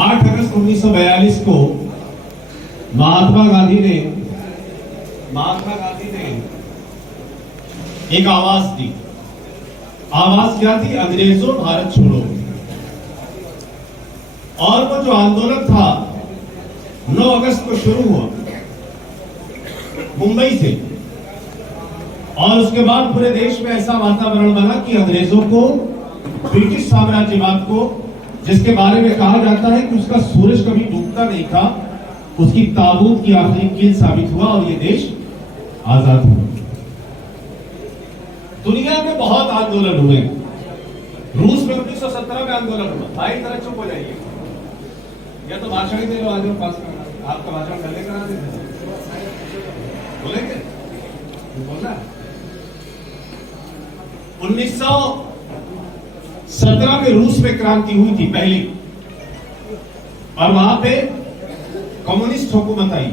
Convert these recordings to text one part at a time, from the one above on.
8 अगस्त 1942 को महात्मा गांधी ने एक आवाज दी। आवाज क्या थी? अंग्रेजों भारत छोड़ो। और वो जो आंदोलन था 9 अगस्त को शुरू हुआ मुंबई से, और उसके बाद पूरे देश में ऐसा वातावरण बना कि अंग्रेजों को, ब्रिटिश साम्राज्यवाद को, जिसके बारे में कहा जाता है कि उसका सूरज कभी डूबता नहीं था, उसकी ताबूत की आखिरी कील साबित हुआ और ये देश आजाद हुआ। दुनिया में बहुत आंदोलन हुए। रूस में 1917 में आंदोलन हुआ। भाई तरह चुप हो जाइए, या तो भाषण ही दे लो, आज पास करना। आपका भाषण पहले करा देते बोलेंगे, बोलना। 1917 में रूस में क्रांति हुई थी पहली, और वहां पे कम्युनिस्ट हुकूमत आई।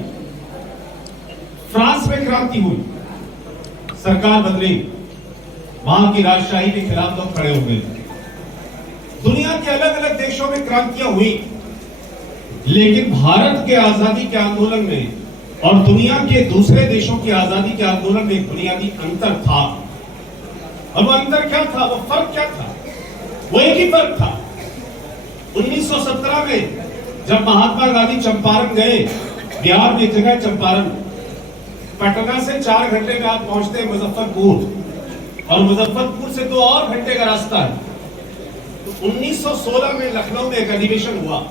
फ्रांस में क्रांति हुई, सरकार बदली, वहां की राजशाही के खिलाफ लोग खड़े हो गए। दुनिया के अलग अलग देशों में क्रांतियां हुई, लेकिन भारत के आजादी के आंदोलन में और दुनिया के दूसरे देशों की आजादी के आंदोलन में एक बुनियादी अंतर था। और वो अंतर क्या था? वो फर्क क्या था? वो एक ही फर्क था। 1917 में जब महात्मा गांधी चंपारण गए, बिहार में एक जगह चंपारण, पटना से 4 घंटे में आप पहुंचते हैं मुजफ्फरपुर, और मुजफ्फरपुर से 2 और घंटे का रास्ता है। तो 1916 में लखनऊ में एक अधिवेशन हुआ।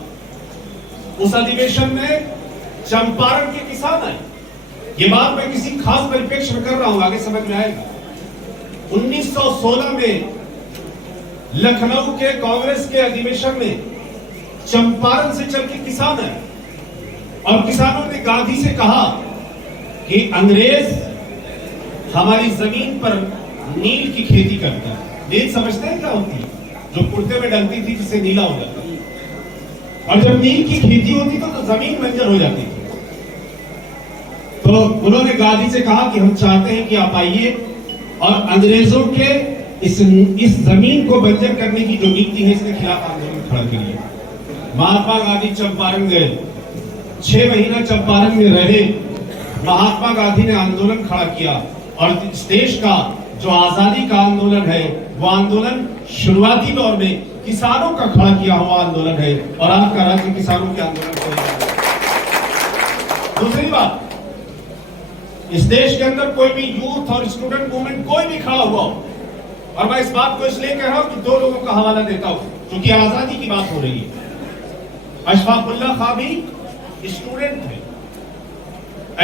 उस अधिवेशन में चंपारण के किसान आए। ये बात मैं किसी खास परिप्रेक्ष्य में कर रहा हूं, आगे समझ में आएगा। 1916 में लखनऊ के कांग्रेस के अधिवेशन में चंपारण से चल के किसान आए, और किसानों ने गांधी से कहा कि अंग्रेज हमारी जमीन पर नील की खेती करता है। नील समझते हैं क्या होती है? जो कुर्ते में डलती थी, जिससे नीला हो जाता, और जब नील की खेती होती तो जमीन बंजर हो जाती थी। तो उन्होंने गांधी से कहा कि हम चाहते हैं कि आप आइए और अंग्रेजों के इस जमीन को बंजर करने की जो नीति है, इसके खिलाफ आंदोलन खड़ा करिए। महात्मा गांधी चंपारण गए, 6 महीना चंपारण में रहे। महात्मा गांधी ने आंदोलन खड़ा किया, और इस देश का जो आजादी का आंदोलन है, वो आंदोलन शुरुआती दौर में किसानों का खड़ा किया हुआ आंदोलन है, और आज का राज्य किसानों के आंदोलन को। दूसरी बात, इस देश के अंदर कोई भी यूथ और स्टूडेंट मूवमेंट कोई भी खड़ा हुआ हो, और मैं इस बात को इसलिए कह रहा हूं कि 2 लोगों का हवाला देता हूं, क्योंकि आजादी की बात हो रही है। अशफाक उल्लाह खां भी स्टूडेंट थे।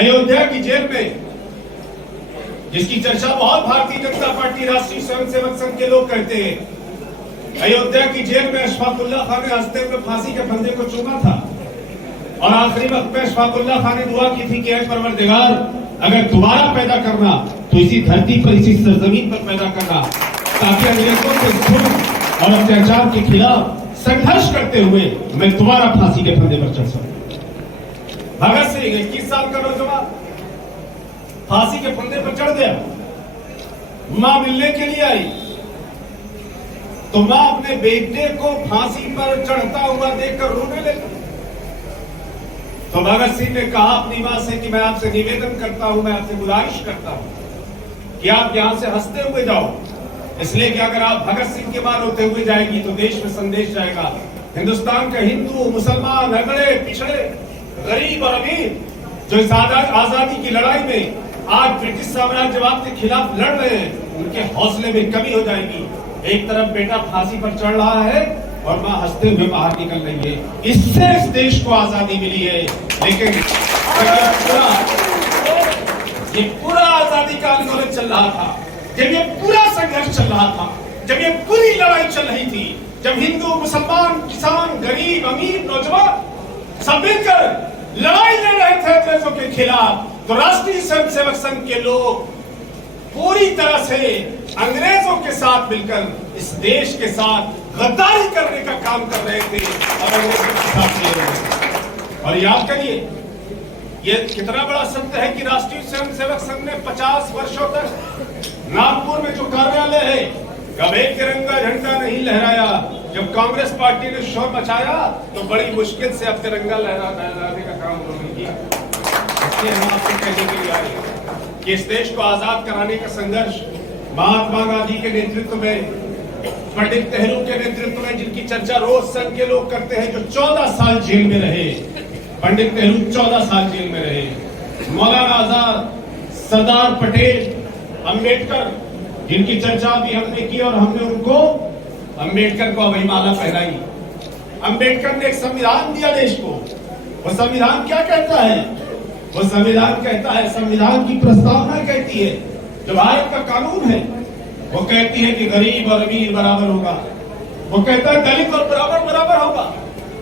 अयोध्या की जेल में, जिसकी चर्चा बहुत भारतीय जनता पार्टी, राष्ट्रीय स्वयंसेवक संघ के लोग करते हैं, अयोध्या की जेल में अशफाक उल्लाह खां ने हंसते हुए फांसी के फंदे को चूमा था, और आखिरी वक्त में अशफाक उल्लाह खां ने दुआ की थी कि ऐ परवरदिगार, अगर दोबारा पैदा करना तो इसी धरती पर, इसी सरजमीन पर पैदा करना, ताकि अंग्रेजों के जुल्म और अत्याचार के खिलाफ संघर्ष करते हुए मैं दोबारा फांसी के फंदे पर चढ़ सकूं। भगत सिंह 21 साल का नौजवान फांसी के फंदे पर चढ़ गया। मां मिलने के लिए आई, तो मां अपने बेटे को फांसी पर चढ़ता हुआ देखकर रोने लगी। तो भगत सिंह ने कहा अपनी मां से कि मैं आपसे निवेदन करता हूं, मैं आपसे गुजारिश करता हूं कि आप यहां से हंसते हुए जाओ, इसलिए कि अगर आप भगत सिंह के मां रोते हुए जाएगी तो देश में संदेश जाएगा, हिंदुस्तान का हिंदू, मुसलमान, अगड़े पिछड़े, गरीब और अमीर, जो इस आजादी की लड़ाई में आज ब्रिटिश साम्राज्यवाद के खिलाफ लड़ रहे हैं, उनके हौसले में कमी हो जाएगी। एक तरफ बेटा फांसी पर चढ़ रहा है और मां हंसते हुए बाहर निकल रही है। इससे इस देश को आजादी मिली है। लेकिन ये पूरा आजादी का आंदोलन चल रहा था, जब ये पूरा संघर्ष चल रहा था, जब ये पूरी लड़ाई चल रही थी, जब हिंदू, मुसलमान, किसान, गरीब, अमीर, नौजवान सब मिलकर लड़ाई लड़ रहे थे अंग्रेजों के खिलाफ, तो राष्ट्रीय स्वयंसेवक संघ के लोग पूरी तरह से अंग्रेजों के साथ मिलकर इस देश के साथ गद्दारी करने का काम कर रहे थे, और अंग्रेजों के साथ ले रहे थे। और याद करिए, ये कितना बड़ा सत्य है कि राष्ट्रीय स्वयंसेवक संघ ने 50 वर्षों तक नागपुर में जो कार्यालय है, कभी तिरंगा झंडा नहीं लहराया, जब कांग्रेस पार्टी ने शोर मचाया तो बड़ी मुश्किल से अब तिरंगा लहराने का काम उन्होंने किया। इसलिए हम आपसे कहने के लिए आए कि इस देश को आजाद कराने का संघर्ष महात्मा गांधी के नेतृत्व में, पंडित नेहरू के नेतृत्व में, जिनकी चर्चा रोज संघ के लोग करते हैं, जो 14 साल जेल में रहे, पंडित नेहरू 14 साल जेल में रहे, मौलाना आजाद, सरदार पटेल, अंबेडकर, जिनकी चर्चा भी हमने की और हमने उनको अंबेडकर को वहीमाला पहनाई। अंबेडकर ने एक संविधान दिया देश को। वो संविधान क्या कहता है? वो संविधान कहता है, संविधान की प्रस्तावना कहती है, जो भारत का कानून है, वो कहती है कि गरीब और अमीर बराबर होगा। वो कहता है दलित और बराबर होगा।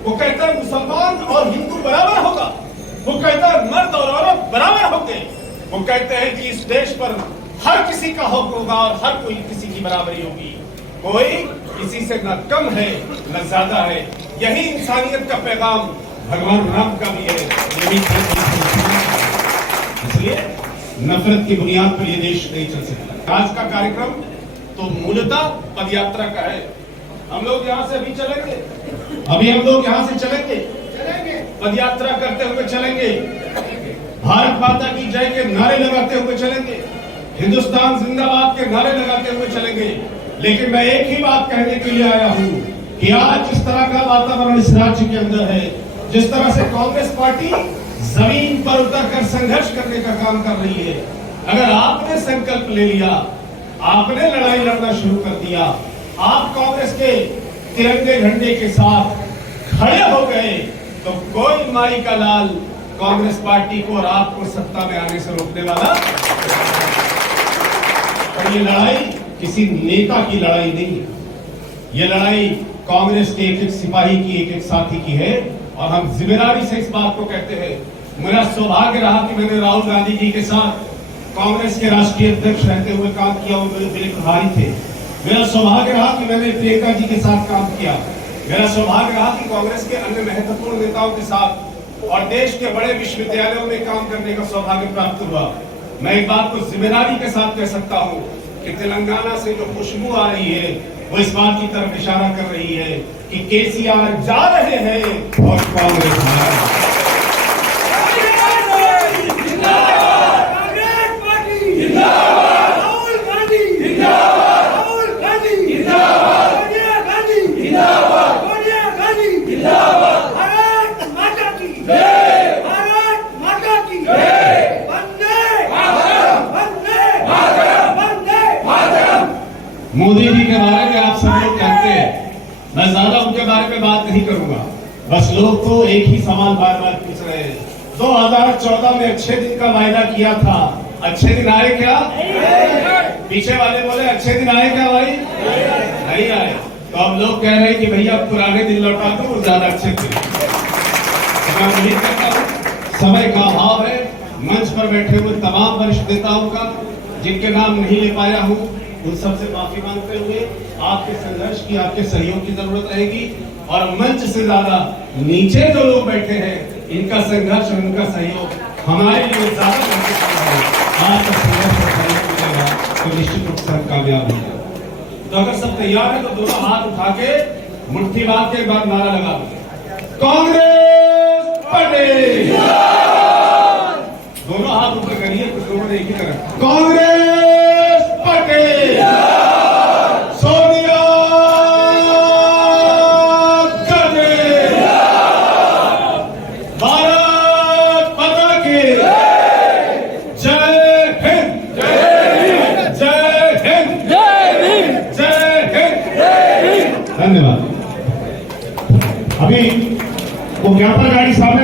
वो कहता है मुसलमान और हिंदू बराबर होगा। वो कहता है मर्द और औरत बराबर होंगे। वो कहते हैं कि इस देश पर हर किसी का हक होगा और हर कोई किसी की बराबरी होगी। कोई किसी से न कम है न ज्यादा है। यही इंसानियत का पैगाम भगवान राम का भी है। इसलिए नफरत की बुनियाद पर यह देश नहीं चल सकता। आज का कार्यक्रम तो मूलतः पदयात्रा का है। हम लोग यहाँ से अभी चलेंगे, हम लोग यहाँ से चलेंगे, पदयात्रा करते हुए चलेंगे, भारत माता की जय के नारे लगाते हुए चलेंगे, हिंदुस्तान जिंदाबाद के नारे लगाते हुए चलेंगे। लेकिन मैं एक ही बात कहने के लिए आया हूँ कि आज जिस तरह का वातावरण इस राज्य के अंदर है, जिस तरह से कांग्रेस पार्टी जमीन पर उतरकर संघर्ष करने का काम कर रही है, अगर आपने संकल्प ले लिया, आपने लड़ाई लड़ना शुरू कर दिया, आप कांग्रेस के तिरंगे झंडे के साथ खड़े हो गए, तो कोई माई का लाल कांग्रेस पार्टी को और आपको सत्ता में आने से रोकने वाला। और ये लड़ाई किसी नेता की लड़ाई नहीं है, ये लड़ाई कांग्रेस के एक एक सिपाही की, एक एक साथी की है। और हम जिम्मेदारी से इस बात को कहते हैं। मेरा सौभाग्य रहा कि मैंने राहुल गांधी जी के साथ कांग्रेस के राष्ट्रीय अध्यक्ष रहते हुए काम किया, वो मेरे प्रभारी थे। मेरा सौभाग्य रहा कि मैंने प्रियंका जी के साथ काम किया। मेरा सौभाग्य रहा कि कांग्रेस के अन्य महत्वपूर्ण नेताओं के साथ और देश के बड़े विश्वविद्यालयों में काम करने का सौभाग्य प्राप्त हुआ। मैं एक बात को जिम्मेदारी के साथ कह सकता हूँ कि तेलंगाना से जो खुशबू आ रही है, वो इस बात की तरफ इशारा कर रही है कि केसीआर जा रहे हैं और कांग्रेस आ रही है। मोदी जी के बारे में आप सब लोग कहते हैं, मैं ज्यादा उनके बारे में बात नहीं करूंगा। बस लोग तो एक ही सवाल बार बार पूछ रहे हैं। 2014 में अच्छे दिन का वायदा किया था, अच्छे दिन आए क्या? पीछे वाले बोले अच्छे दिन आए क्या भाई? नहीं आए। तो अब लोग कह रहे हैं कि भैया पुराने दिन लौटा दो और ज्यादा अच्छे थे। मैं उम्मीद करता हूँ, समय का अभाव है, मंच पर बैठे हुए तमाम वरिष्ठ नेताओं का, जिनके नाम नहीं ले पाया हूँ, उन सबसे माफी मांगते हुए आपके संघर्ष की, आपके सहयोग की जरूरत रहेगी। और मंच से ज्यादा नीचे जो लोग बैठे हैं, इनका संघर्ष और इनका सहयोग हमारे लिए ज्यादा महत्वपूर्ण है। आपका संघर्ष और सहयोग मिलेगा तो निश्चित रूप से हम कामयाब होंगे। तो अगर सब तैयार है तो दोनों हाथ उठा के मुट्ठी बांध के एक बार नारा लगा दो, कांग्रेस पार्टी। दोनों हाथ ऊपर करिए, कुछ लोगों ने एक ही तरह, कांग्रेस पार्टी, सोनिया गांधी, भारत माता की जय हिंद, जय हिंद, जय हिंद, जय हिंद। धन्यवाद। अभी वो ज्ञापन गाड़ी सामने